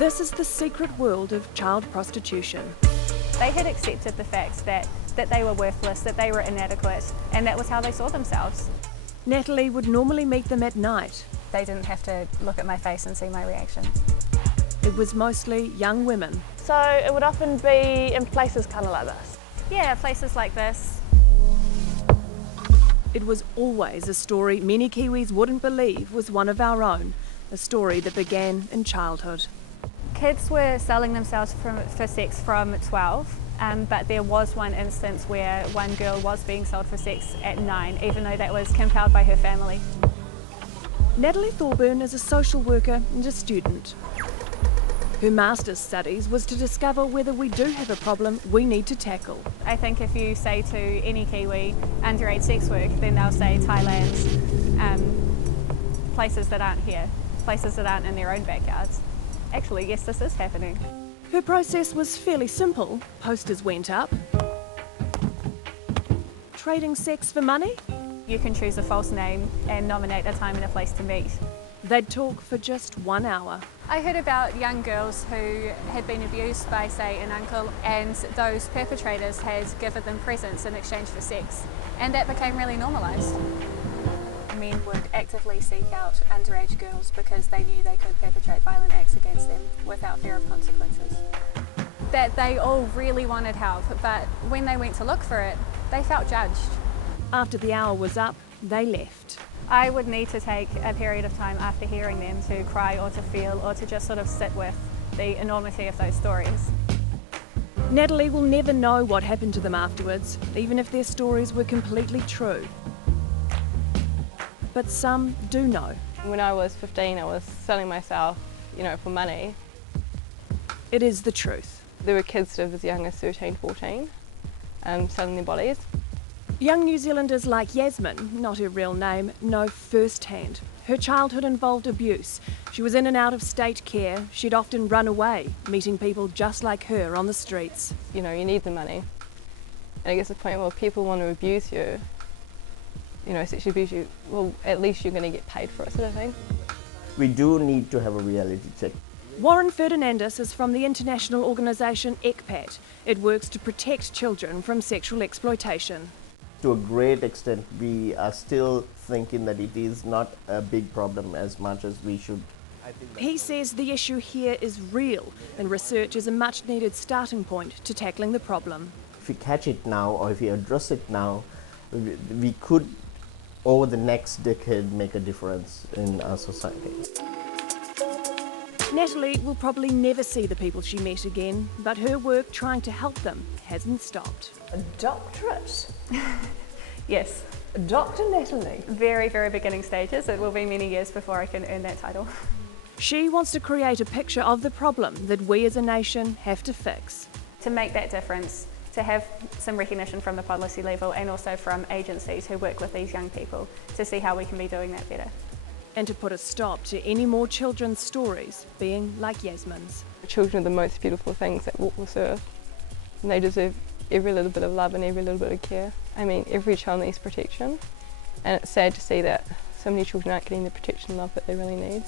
This is the secret world of child prostitution. They had accepted the fact that they were worthless, that they were inadequate, and that was how they saw themselves. Natalie would normally meet them at night. They didn't have to look at my face and see my reaction. It was mostly young women. So it would often be in places kind of like this? Yeah, places like this. It was always a story many Kiwis wouldn't believe was one of our own, a story that began in childhood. Kids were selling themselves for sex from 12, but there was one instance where one girl was being sold for sex at 9, even though that was compelled by her family. Natalie Thorburn is a social worker and a student. Her master's studies was to discover whether we do have a problem we need to tackle. I think if you say to any Kiwi underage sex work, then they'll say Thailand, places that aren't here, places that aren't in their own backyards. Actually, yes, this is happening. Her process was fairly simple. Posters went up. Trading sex for money? You can choose a false name and nominate a time and a place to meet. They'd talk for just 1 hour. I heard about young girls who had been abused by, say, an uncle, and those perpetrators had given them presents in exchange for sex, and that became really normalised. Men would actively seek out underage girls because they knew they could perpetrate violent acts against them without fear of consequences. That they all really wanted help, but when they went to look for it, they felt judged. After the hour was up, they left. I would need to take a period of time after hearing them to cry or to feel or to just sort of sit with the enormity of those stories. Natalie will never know what happened to them afterwards, even if their stories were completely true. But some do know. When I was 15, I was selling myself, for money. It is the truth. There were kids that were as young as 13, 14, selling their bodies. Young New Zealanders like Yasmin, not her real name, know firsthand. Her childhood involved abuse. She was in and out of state care. She'd often run away, meeting people just like her on the streets. You need the money. And I guess the point where people want to abuse you, sexually abuse you, well, at least you're going to get paid for it, sort of thing. We do need to have a reality check. Warren Fernandez is from the international organisation ECPAT. It works to protect children from sexual exploitation. To a great extent, we are still thinking that it is not a big problem as much as we should. He says the issue here is real, and research is a much needed starting point to tackling the problem. If we catch it now, or if we address it now, we could, over the next decade, make a difference in our society. Natalie will probably never see the people she met again, but her work trying to help them hasn't stopped. A doctorate? Yes. Dr. Natalie? Very, very beginning stages. It will be many years before I can earn that title. She wants to create a picture of the problem that we as a nation have to fix. To make that difference, to have some recognition from the policy level and also from agencies who work with these young people to see how we can be doing that better. And to put a stop to any more children's stories being like Yasmin's. Children are the most beautiful things that walk this earth, and they deserve every little bit of love and every little bit of care. I mean, every child needs protection, and it's sad to see that so many children aren't getting the protection and love that they really need.